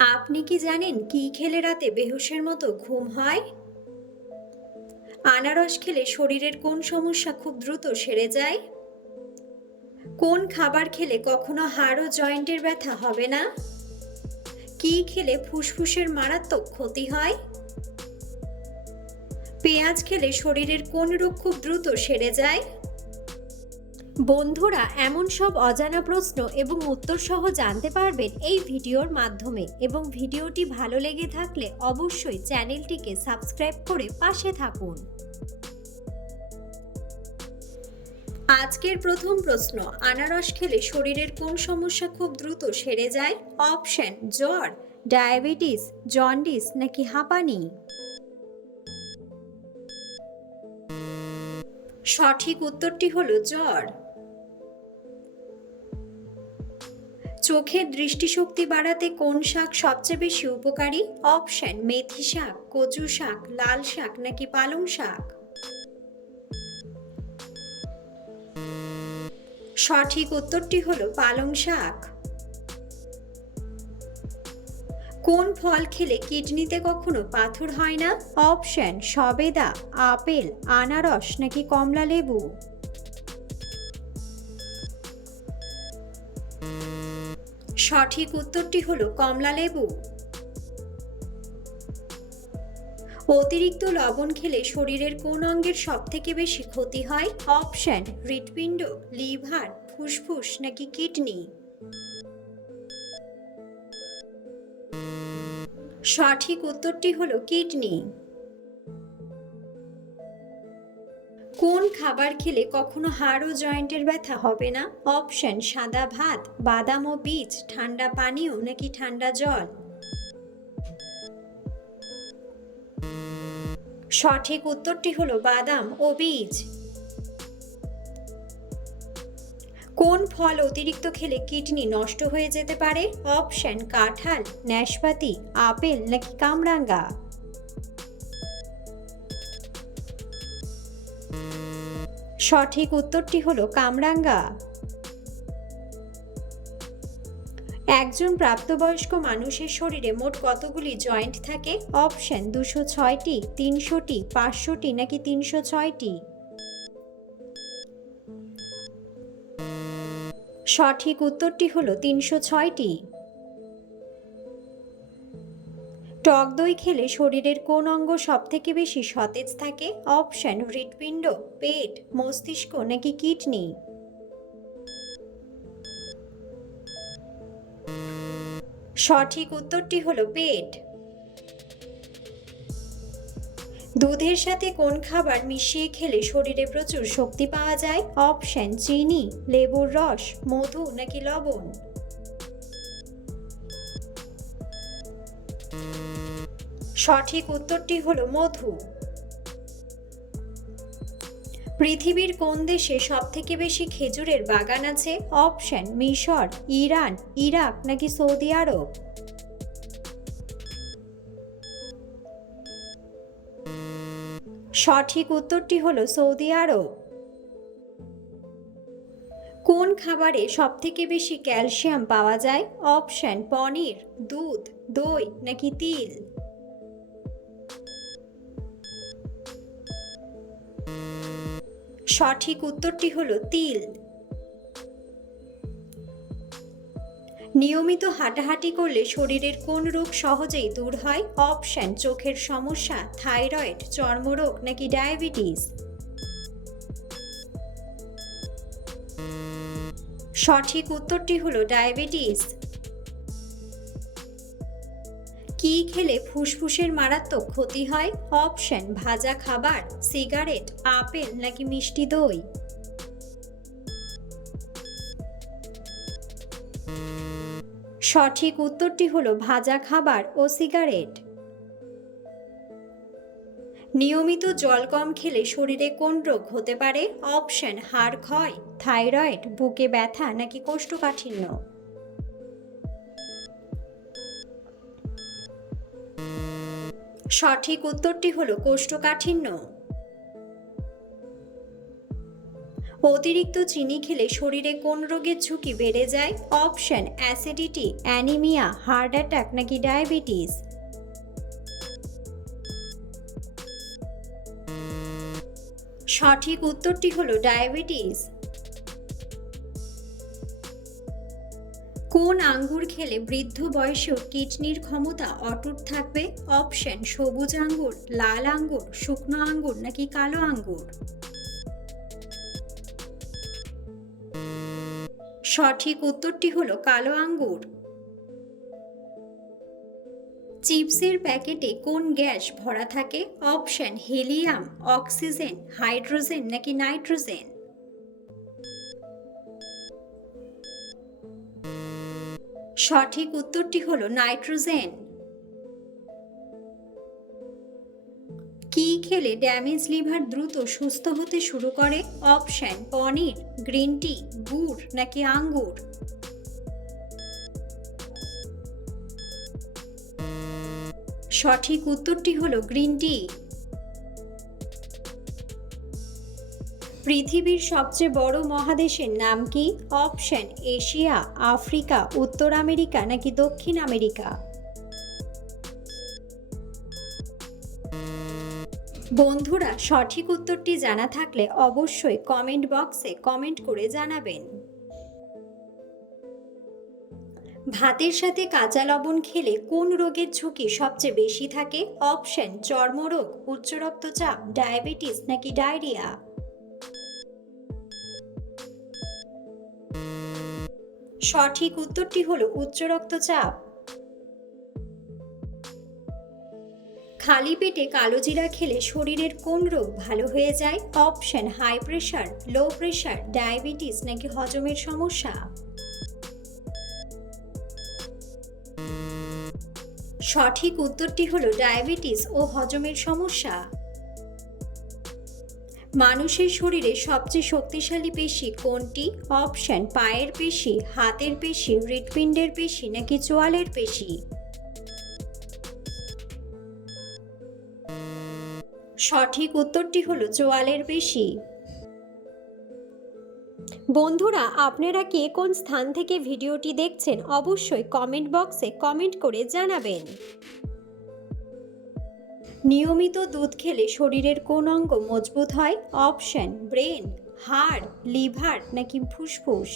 আপনি কি জানেন কি খেলে রাতে বেহুশের মতো ঘুম হয়? আনারস খেলে শরীরের কোন সমস্যা খুব দ্রুত সেরে যায়? কোন খাবার খেলে কখনো হাড় ও জয়েন্টের ব্যথা হবে না? কি খেলে ফুসফুসের মারাত্মক ক্ষতি হয়? পেঁয়াজ খেলে শরীরের কোন রোগ খুব দ্রুত সেরে যায়? বন্ধুরা, এমন সব অজানা প্রশ্ন এবং উত্তর সহ জানতে পারবেন এই ভিডিওর মাধ্যমে, এবং ভিডিওটি ভালো লেগে থাকলে অবশ্যই চ্যানেলটিকে সাবস্ক্রাইব করে পাশে থাকুন। আজকের প্রথম প্রশ্ন, আনারস খেলে শরীরের কোন সমস্যা খুব দ্রুত সেরে যায়? অপশন: জ্বর, ডায়াবেটিস, জন্ডিস নাকি হাঁপানি। সঠিক উত্তরটি হলো জ্বর। চোখের দৃষ্টিশক্তি বাড়াতে কোন শাক সবচেয়ে বেশি উপকারী? অপশন: মেথি শাক, কচু শাক, লাল শাক নাকি পালং শাক। সঠিক উত্তরটি হলো পালং শাক। কোন ফল খেলে কিডনিতে কখনো পাথর হয় না? অপশন: সবেদা, আপেল, আনারস নাকি কমলা লেবু। সঠিক উত্তরটি হলো কমলা লেবু। অতিরিক্ত লবণ খেলে শরীরের কোন অঙ্গের সবথেকে বেশি ক্ষতি হয়? অপশন: হৃৎপিণ্ড, লিভার, ফুসফুস নাকি কিডনি। সঠিক উত্তরটি হলো কিডনি। কোন খাবার খেলে কখনো হাড় ও জয়েন্টের ব্যথা হবে না? অপশন: সাদা ভাত, বাদাম ও বীজ, ঠান্ডা পানীয় নাকি ঠান্ডা জল। সঠিক উত্তরটি হলো বাদাম ও বীজ। কোন ফল অতিরিক্ত খেলে কিডনি নষ্ট হয়ে যেতে পারে? অপশন: কাঁঠাল, নাশপাতি, আপেল নাকি কামরাঙ্গা। সঠিক উত্তরটি হলো কামরাঙ্গা। একজন প্রাপ্তবয়স্ক মানুষের শরীরে মোট কতগুলি জয়েন্ট থাকে? অপশন: 206টি, 300টি, 500টি নাকি 306টি। সঠিক উত্তরটি হলো 306টি। টক দই খেলে শরীরের কোন অঙ্গ সবথেকে বেশি সতেজ থাকে? অপশন: হৃৎপিণ্ড, পেট, মস্তিষ্ক নাকি কিডনি। সঠিক উত্তরটি হলো পেট। দুধের সাথে কোন খাবার মিশিয়ে খেলে শরীরে প্রচুর শক্তি পাওয়া যায়? অপশন: চিনি, লেবুর রস, মধু নাকি লবণ। সঠিক উত্তরটি হলো মধু। পৃথিবীর কোন দেশে সবথেকে বেশি খেজুরের বাগান আছে? অপশন: মিশর, ইরান, ইরাক নাকি সৌদি আরব। সঠিক উত্তরটি হলো সৌদি আরব। কোন খাবারে সবথেকে বেশি ক্যালসিয়াম পাওয়া যায়? অপশন: পনির, দুধ, দই নাকি তিল। সঠিক উত্তরটি হলো তিল। নিয়মিত হাঁটাহাঁটি করলে শরীরের কোন রোগ সহজেই দূর হয়? অপশন: চোখের সমস্যা, থাইরয়েড, চর্মরোগ নাকি ডায়াবেটিস। সঠিক উত্তরটি হলো ডায়াবেটিস। কি খেলে ফুসফুসের মারাত্মক ক্ষতি হয়? অপশন: ভাজা খাবার, সিগারেট, আপেল নাকি মিষ্টি দই। সঠিক উত্তরটি হলো ভাজা খাবার ও সিগারেট। নিয়মিত জল কম খেলে শরীরে কোন রোগ হতে পারে? অপশন: হাড় ক্ষয়, থাইরয়েড, বুকে ব্যথা নাকি কোষ্ঠকাঠিন্য। সঠিক উত্তরটি হলো কোষ্ঠকাঠিন্য। অতিরিক্ত চিনি খেলে শরীরে কোন রোগের ঝুঁকি বেড়ে যায়? Option acidity, anaemia, heart attack নাকি ডায়াবেটিস। সঠিক উত্তরটি হলো ডায়াবেটিস। কোন আঙ্গুর খেলে বৃদ্ধ বয়সেও কিডনির ক্ষমতা অটুট থাকবে? অপশন সবুজ আঙ্গুর, লাল আঙ্গুর, শুকনো আঙ্গুর নাকি কালো আঙ্গুর। সঠিক উত্তরটি হলো কালো আঙ্গুর। চিপসের প্যাকেটে কোন গ্যাস ভরা থাকে? অপশন হিলিয়াম, অক্সিজেন, হাইড্রোজেন নাকি নাইট্রোজেন। সঠিক উত্তরটি হলো নাইট্রোজেন। কি খেলে ড্যামেজ লিভার দ্রুত সুস্থ হতে শুরু করে? অপশন পনির, গ্রিন টি, গুড় নাকি আঙ্গুর। সঠিক উত্তরটি হলো গ্রিন টি। পৃথিবীর সবচেয়ে বড় মহাদেশের নাম কি? অপশন এশিয়া, আফ্রিকা, উত্তর আমেরিকা নাকি দক্ষিণ আমেরিকা। বন্ধুরা, সঠিক উত্তরটি জানা থাকলে অবশ্যই কমেন্ট বক্সে কমেন্ট করে জানাবেন। ভাতের সাথে কাঁচা লবণ খেলে কোন রোগের ঝুঁকি সবচেয়ে বেশি থাকে? অপশন চর্মরোগ, উচ্চ রক্তচাপ, ডায়াবেটিস নাকি ডায়রিয়া। সঠিক উত্তরটি হলো উচ্চ রক্তচাপ। খালি পেটে কালোজিরা খেলে শরীরের কোন রোগ ভালো হয়ে যায়? Option high pressure, low pressure, diabetes নাকি হজমের সমস্যা। সঠিক উত্তরটি হলো ডায়াবেটিস ও হজমের সমস্যা। মানুষের শরীরে সবচেয়ে শক্তিশালী পেশি কোনটি? অপশন পায়ের পেশি, হাতের পেশি, হৃৎপিণ্ডের পেশি নাকি চোয়ালের পেশি। সঠিক উত্তরটি হলো চোয়ালের পেশি। বন্ধুরা, আপনারা কে কোন স্থান থেকে ভিডিওটি দেখছেন অবশ্যই কমেন্ট বক্সে কমেন্ট করে জানাবেন। নিয়মিত দুধ খেলে শরীরের কোন অঙ্গ মজবুত হয়? অপশন ব্রেন, হাড়, লিভার নাকি ফুসফুস।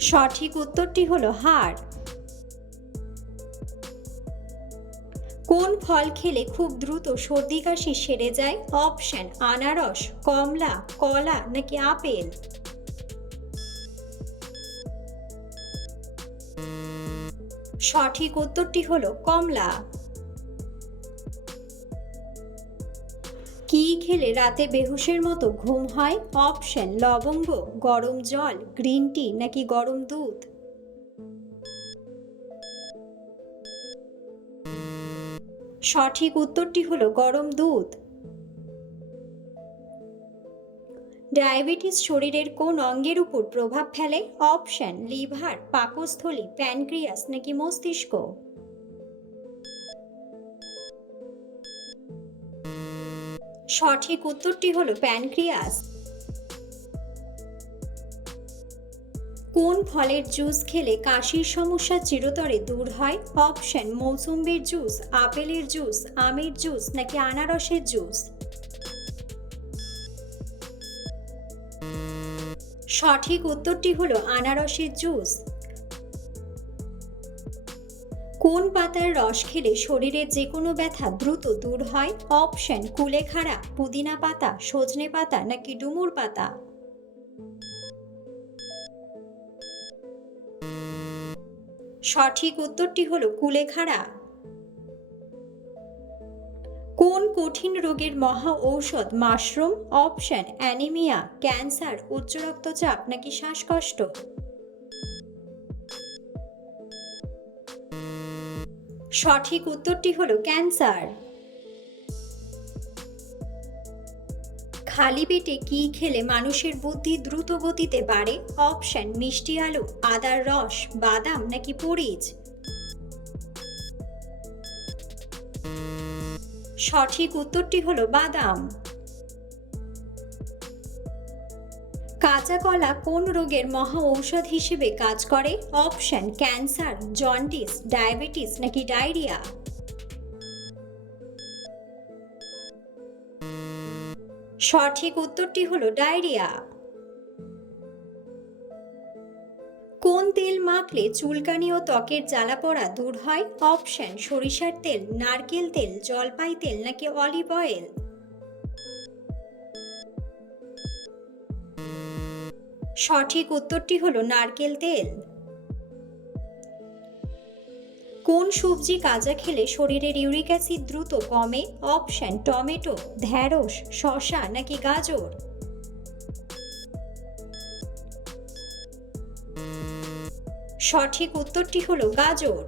সঠিক উত্তরটি হলো হাড়। কোন ফল খেলে খুব দ্রুত সর্দি কাশি সেরে যায়? অপশন আনারস, কমলা, কলা নাকি আপেল। সঠিক উত্তরটি হলো কমলা। কি খেলে রাতে বেহুশের মতো ঘুম হয়? অপশন লবঙ্গ, গরম জল, গ্রিন টি নাকি গরম দুধ। সঠিক উত্তরটি হলো গরম দুধ। ডায়াবেটিস শরীরের কোন অঙ্গের উপর প্রভাব ফেলে? অপশন লিভার, পাকস্থলী, প্যানক্রিয়াস নাকি মস্তিষ্ক। সঠিক উত্তরটি হলো প্যানক্রিয়াস। কোন ফলের জুস খেলে কাশির সমস্যা চিরতরে দূর হয়? অপশন মৌসুম্বির জুস, আপেলের জুস, আমের জুস নাকি আনারসের জুস। সঠিক উত্তরটি হলো আনারসের জুস। কোন পাতার রস খেলে শরীরের যে কোনো ব্যথা দ্রুত দূর হয়? অপশন কুলেখাড়া, পুদিনা পাতা, সজনে পাতা নাকি ডুমুর পাতা। সঠিক উত্তরটি হলো কুলেখাড়া। কোন কঠিন রোগের মহা ঔষধ মাশরুম? অপশন অ্যানিমিয়া, ক্যান্সার, উচ্চ রক্তচাপ নাকি শ্বাসকষ্ট। সঠিক উত্তরটি হলো ক্যান্সার। খালি পেটে কি খেলে মানুষের বুদ্ধি দ্রুত গতিতে বাড়ে? অপশন মিষ্টি আলু, আদার রস, বাদাম নাকি পরিজ। সঠিক উত্তরটি হলো বাদাম। কাঁচা কলা কোন রোগের মহা ঔষধ হিসেবে কাজ করে? অপশন ক্যান্সার, জন্ডিস, ডায়াবেটিস নাকি ডায়রিয়া। সঠিক উত্তরটি হলো ডায়রিয়া। কোন তেল মাখলে চুলকানি ও ত্বকের জ্বালাপোড়া দূর হয়? অপশন সরিষার তেল, নারকেল তেল, জলপাই তেল নাকি অলিভ অয়েল। সঠিক উত্তরটি হলো নারকেল তেল। কোন সবজি কাঁচা খেলে শরীরের ইউরিক অ্যাসিড দ্রুত কমে? অপশন টমেটো, ঢ্যাঁড়স, শসা নাকি গাজর। সঠিক উত্তরটি হলো গাজর।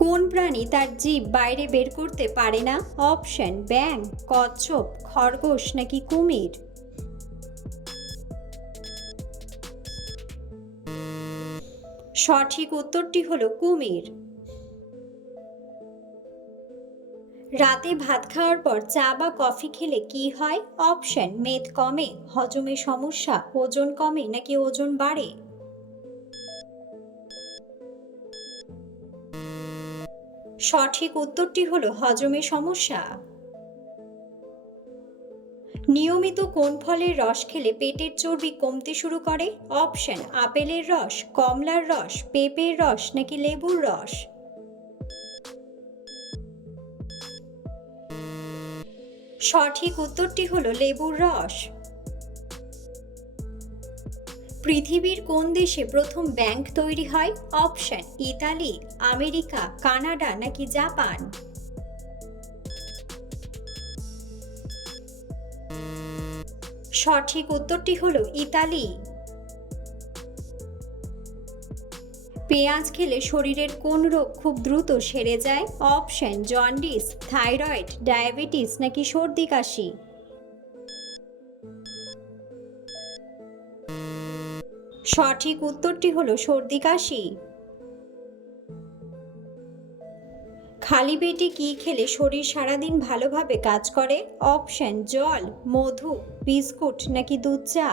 কোন প্রাণী তার জিভ বাইরে বের করতে পারে না? অপশন ব্যাঙ, কচ্ছপ, খরগোশ নাকি কুমির। সঠিক উত্তরটি হলো কুমির। রাতে ভাত খাওয়ার পর চা বা কফি খেলে কি হয়? অপশন মেদ কমে, হজমে সমস্যা, ওজন কমে নাকি ওজন বাড়ে। সঠিক উত্তরটি হলো হজমে সমস্যা। নিয়মিত কোন ফলের রস খেলে পেটের চর্বি কমতে শুরু করে? অপশন আপেলের রস, কমলার রস, পেঁপের রস নাকি লেবুর রস। সঠিক উত্তরটি হলো লেবুর রস। পৃথিবীর কোন দেশে প্রথম ব্যাংক তৈরি হয়? অপশন ইতালি, আমেরিকা, কানাডা নাকি জাপান। সঠিক উত্তরটি হলো ইতালি। পেঁয়াজ খেলে শরীরের কোন রোগ খুব দ্রুত সেরে যায়? অপশন জন্ডিস, থাইরয়েড, ডায়াবেটিস নাকি সর্দি কাশি। সঠিক উত্তরটি হলো সর্দি কাশি। খালি পেটে কি খেলে শরীর সারাদিন ভালোভাবে কাজ করে? অপশন জল, মধু, বিস্কুট নাকি দুধ চা।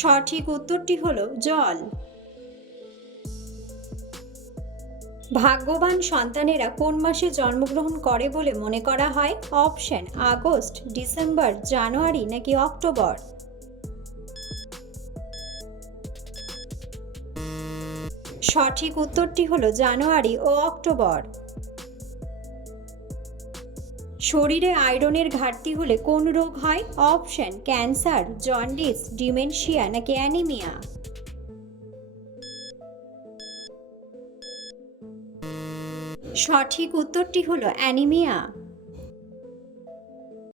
সঠিক উত্তরটি হলো জল। ভাগ্যবান সন্তানেরা কোন মাসে জন্মগ্রহণ করে বলে মনে করা হয়? অপশন আগস্ট, ডিসেম্বর, জানুয়ারি নাকি অক্টোবর। সঠিক উত্তরটি হলো জানুয়ারি ও অক্টোবর। শরীরে আয়রনের ঘাটতি হলে কোন রোগ হয়? অপশন ক্যান্সার, জন্ডিস, ডিমেনশিয়া নাকি অ্যানিমিয়া। সঠিক উত্তরটি হলো অ্যানিমিয়া।